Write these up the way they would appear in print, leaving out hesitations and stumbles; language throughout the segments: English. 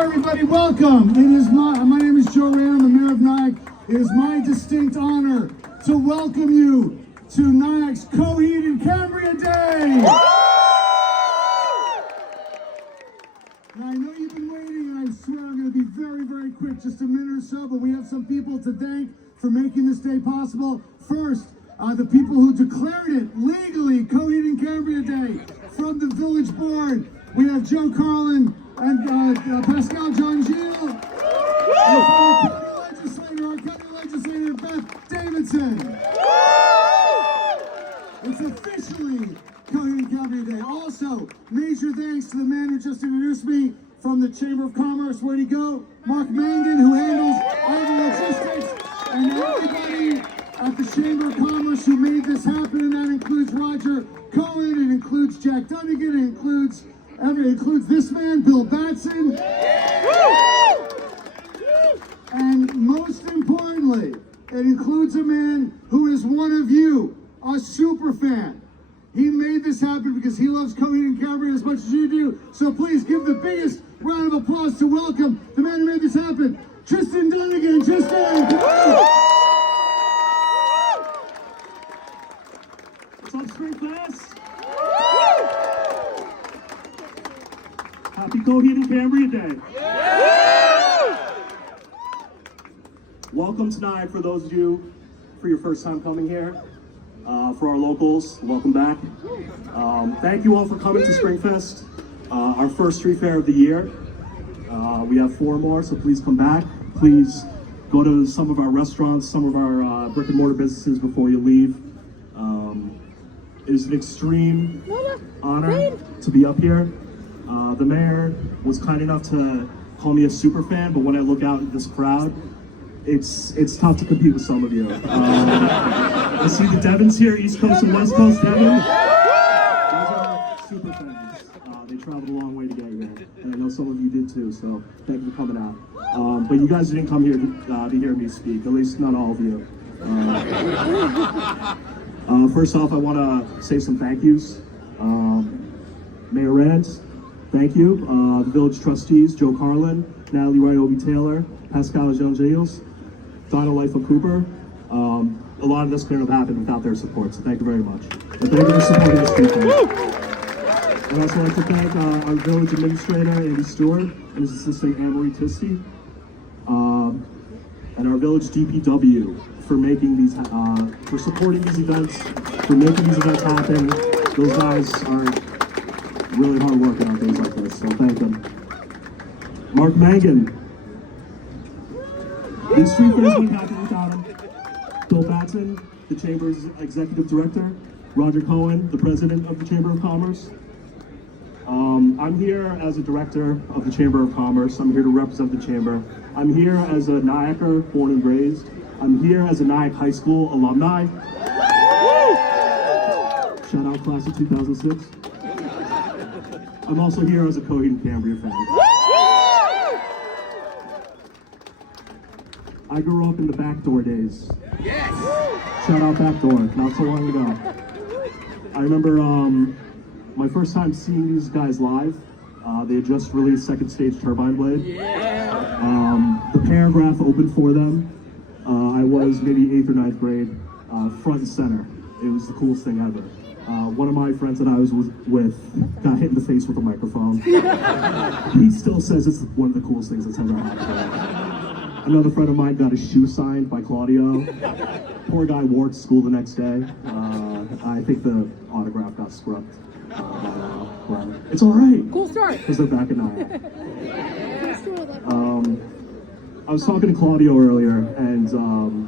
everybody, welcome. My name is Joe Rand, I'm the mayor of Nyack. It is my distinct honor to welcome you to Nyack's Coheed and Cambria Day. Now, I know you've been waiting, and I swear I'm going to be very, very quick, just a minute or so, but we have some people to thank for making this day possible. First, the people who declared it legally, Coheed and Cambria Day, from the village board. We have Joe Carlin and Pascal John Gilles, and our county legislator, Beth Davidson. It's officially Coheed and Cambria Day. Also, major thanks to the man who just introduced me from the Chamber of Commerce. Where'd he go? Mark Mangan, who handles all the logistics, and everybody at the Chamber of Commerce who made this happen, and that includes Roger Cohen, it includes Jack Dunnigan, it includes this man, Bill Batson, and most importantly, it includes a man who is one of you, a super fan. He made this happen because he loves Coheed and Cambria as much as you do. So please give the biggest round of applause to welcome the man who made this happen, Tristan Dunnigan. Tristan, come on. What's up, Spring Class? Happy Coheed and Cambria Day. Welcome tonight for those of you for your first time coming here. For our locals, welcome back. Thank you all for coming to Springfest, our first street fair of the year. We have 4 more, so please come back. Please go to some of our restaurants, some of our brick and mortar businesses before you leave. It is an extreme honor to be up here. The mayor was kind enough to call me a super fan, but when I look out at this crowd, it's tough to compete with some of you. I see the Devons here, East Coast and West Coast Devon. Those are super fans. They traveled a long way to get here, and I know some of you did too, so thank you for coming out. But you guys didn't come here to hear me speak, at least not all of you. First off, I want to say some thank yous. Mayor Rand, thank you. The village trustees, Joe Carlin, Natalie Wright-Obi-Taylor, Pascal Jean-Gilles, Donna Lightfoot Cooper. A lot of this couldn't have happened without their support, so thank you very much. And thank you for supporting this people. I'd also like to thank our village administrator, Andy Stewart, and his assistant, Anne-Marie Tisty, and our village DPW for making these, for supporting these events, for making these events happen. Those guys are really hard working on things like this, so thank them. Mark Mangan. These street fairs wouldn't happen without him. Bill Batson, the Chamber's Executive Director. Roger Cohen, the President of the Chamber of Commerce. I'm here as a Director of the Chamber of Commerce. I'm here to represent the Chamber. I'm here as a Nyacker, born and raised. I'm here as a Nyack High School alumni. Shout out class of 2006. I'm also here as a Coheed and Cambria fan. I grew up in the Backdoor days. Yes! Shout out Backdoor, not so long ago. I remember my first time seeing these guys live. They had just released Second Stage Turbine Blade. Yeah! The Paragraph opened for them. I was maybe 8th or 9th grade, front and center. It was the coolest thing ever. One of my friends that I was with got hit in the face with a microphone. He still says it's one of the coolest things that's ever happened. Another friend of mine got his shoe signed by Claudio. Poor guy wore it to school the next day. I think the autograph got scrubbed. Well, it's all right. Cool story. Because they're back in Nyack. I was talking to Claudio earlier, and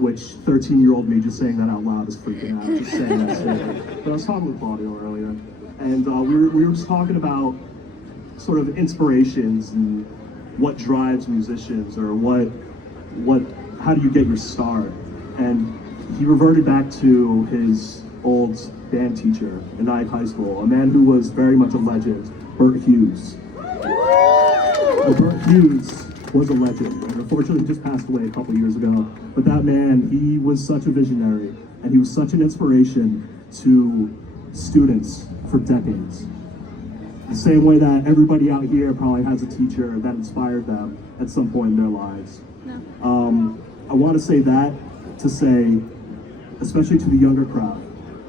which 13-year-old me just saying that out loud is freaking out. Just saying that statement. But I was talking with Claudio earlier, and we were just talking about sort of inspirations and what drives musicians, or how do you get your start? And he reverted back to his old band teacher in Nyack High School, a man who was very much a legend, Bert Hughes. And Bert Hughes was a legend, and unfortunately just passed away a couple years ago. But that man, he was such a visionary, and he was such an inspiration to students for decades. The same way that everybody out here probably has a teacher that inspired them at some point in their lives. I want to say that to say, especially to the younger crowd,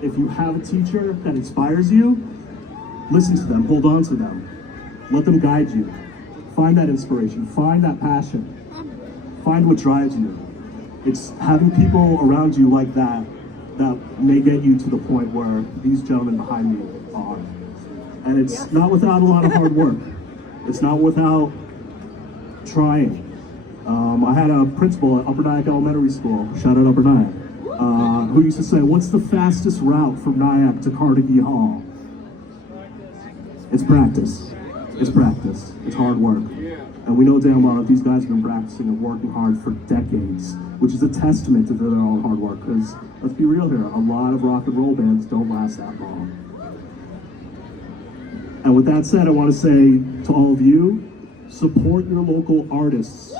if you have a teacher that inspires you, listen to them, hold on to them, let them guide you. Find that inspiration, find that passion, find what drives you. It's having people around you like that that may get you to the point where these gentlemen behind me are. And it's not without a lot of hard work. It's not without trying. I had a principal at Upper Nyack Elementary School, shout out Upper Nyack, who used to say, what's the fastest route from Nyack to Carnegie Hall? It's practice. It's practice. It's hard work. And we know damn well that these guys have been practicing and working hard for decades, which is a testament to their own hard work, because let's be real here, a lot of rock and roll bands don't last that long. And with that said, I want to say to all of you, support your local artists.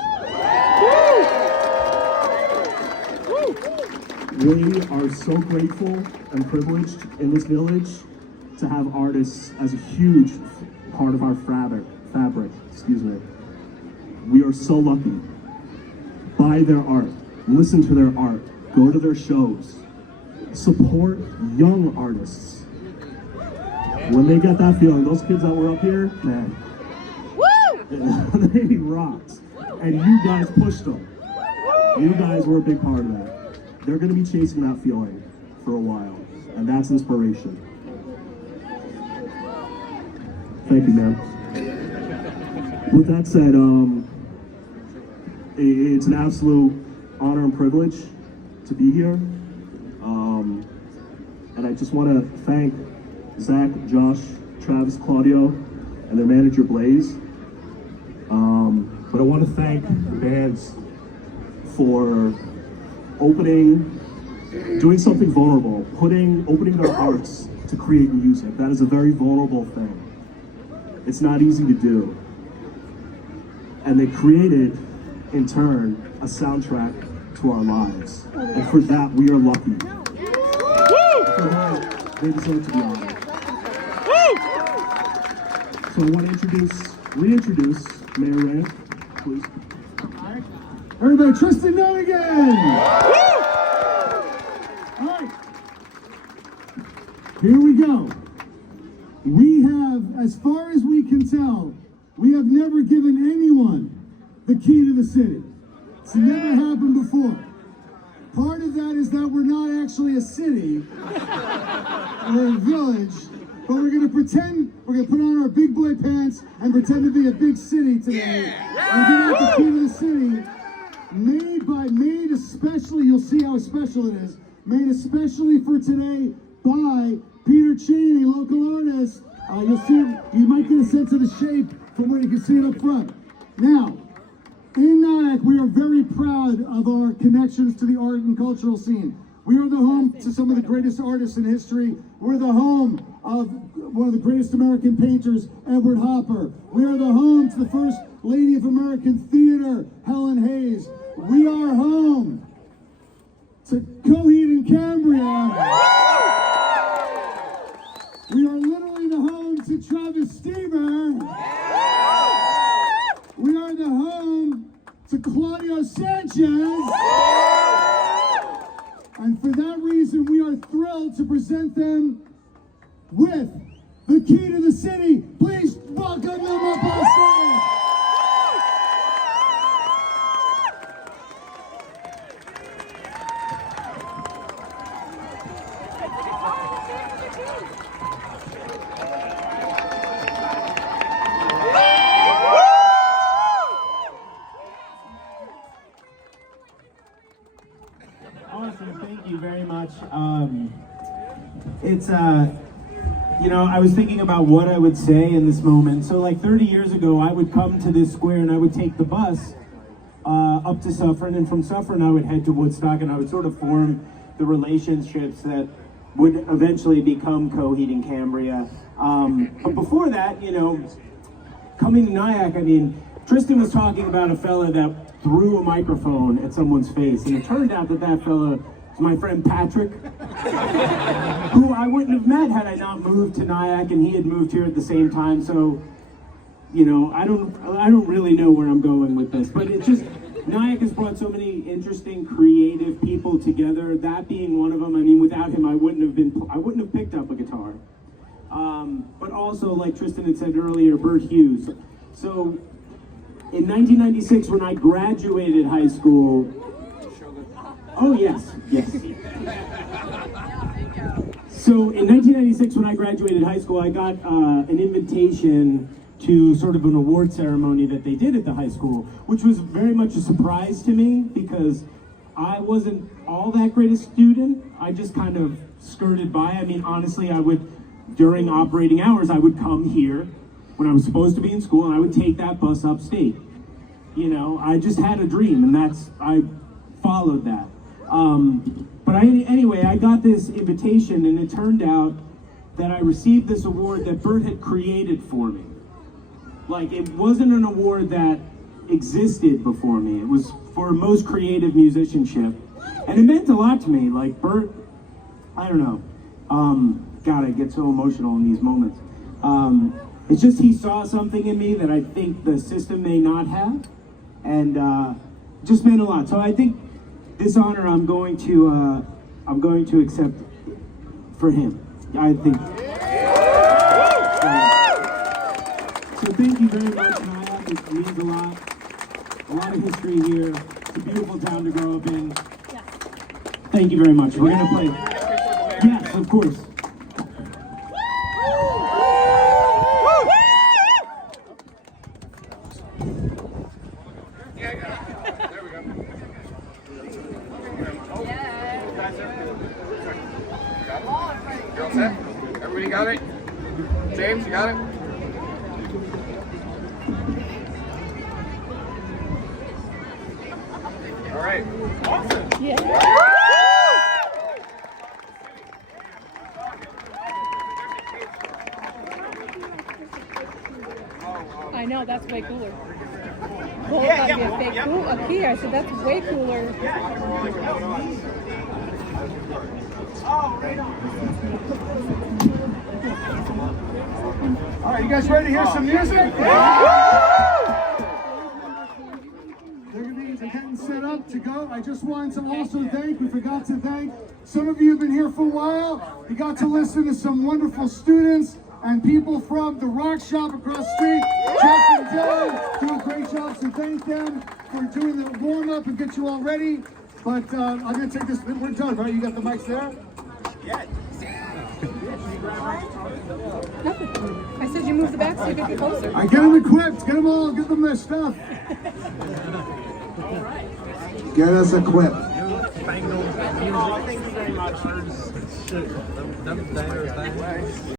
We are so grateful and privileged in this village to have artists as a huge part of our fabric, excuse me. We are so lucky. Buy their art, listen to their art, go to their shows, support young artists. When they get that feeling, those kids that were up here, man, they rocked. And you guys pushed them. You guys were a big part of that. They're gonna be chasing that feeling for a while, and that's inspiration. Thank you, man. With that said, it's an absolute honor and privilege to be here. And I just want to thank Zach, Josh, Travis, Claudio, and their manager, Blaze. But I want to thank the bands for doing something vulnerable, opening their hearts to create music. That is a very vulnerable thing. It's not easy to do. And they created, in turn, a soundtrack to our lives. And for that, we are lucky. For that, they deserve to be honored. So I want to reintroduce Mayor Rand, please. Everybody, Tristan Nunnigan! All right, here we go. We have, as far as we can tell, we have never given anyone the key to the city. It's never happened before. Part of that is that we're not actually a city, we're a village, but we're gonna pretend, we're gonna put on our big boy pants and pretend to be a big city today. And give out the key to the city, made especially, you'll see how special it is, made especially for today by Peter Cheney, local artist. You'll see him, you might get a sense of the shape from where you can see it up front. Now, in Nyack, we are very proud of our connections to the art and cultural scene. We are the home to some of the greatest artists in history. We're the home of one of the greatest American painters, Edward Hopper. We are the home to the first lady of American theater, Helen Hayes. We are home to Coheed and Cambria. We are literally the home to Travis Stever. We are the home to Claudio Sanchez. And for that reason, we are thrilled to present them with the key to the city. Please welcome them up on stage. Awesome, thank you very much. I was thinking about what I would say in this moment. So like 30 years ago, I would come to this square and I would take the bus up to Suffern, and from Suffern I would head to Woodstock, and I would sort of form the relationships that would eventually become Coheed and Cambria. But before that, coming to Nyack, Tristan was talking about a fella that threw a microphone at someone's face, and it turned out that fella is my friend Patrick, who I wouldn't have met had I not moved to Nyack, and he had moved here at the same time. So, you know, I don't really know where I'm going with this, but it's just, Nyack has brought so many interesting, creative people together. That being one of them. I mean, without him, I wouldn't have picked up a guitar. But also, like Tristan had said earlier, Bert Hughes. So, in 1996, when I graduated high school. Oh yes. So in 1996, when I graduated high school, I got an invitation to sort of an award ceremony that they did at the high school, which was very much a surprise to me because I wasn't all that great a student. I just kind of skirted by. I mean, honestly, during operating hours, I would come here when I was supposed to be in school, and I would take that bus upstate. You know, I just had a dream, and I followed that. But anyway, I got this invitation, and it turned out that I received this award that Bert had created for me. Like, it wasn't an award that existed before me. It was for most creative musicianship. And it meant a lot to me. Like, Bert, I don't know. God, I get so emotional in these moments. It's just he saw something in me that I think the system may not have. And just meant a lot. So I think this honor I'm going to accept for him. I think. So thank you very much, Nyack. It means a lot. A lot of history here. It's a beautiful town to grow up in. Thank you very much. We're gonna play. Yes, of course. You're all set? Everybody got it? James, you got it? All right. Awesome. Yeah. I know, that's way cooler. Well, yeah, be a fake cool up here. I said that's way cooler. All right, you guys ready to hear some music? They're getting set up to go. I just wanted to also we forgot to thank, some of you have been here for a while. You got to listen to some wonderful students and people from the Rock Shop across the street. Jeff and Dylan do a great job, so thank them for doing the warm-up and get you all ready. But I'm going to take this, we're done, right? You got the mics there? Yeah. I said you move the back so you can get closer. I get them equipped, get them all, get them their stuff. Get us equipped. Thank you very much.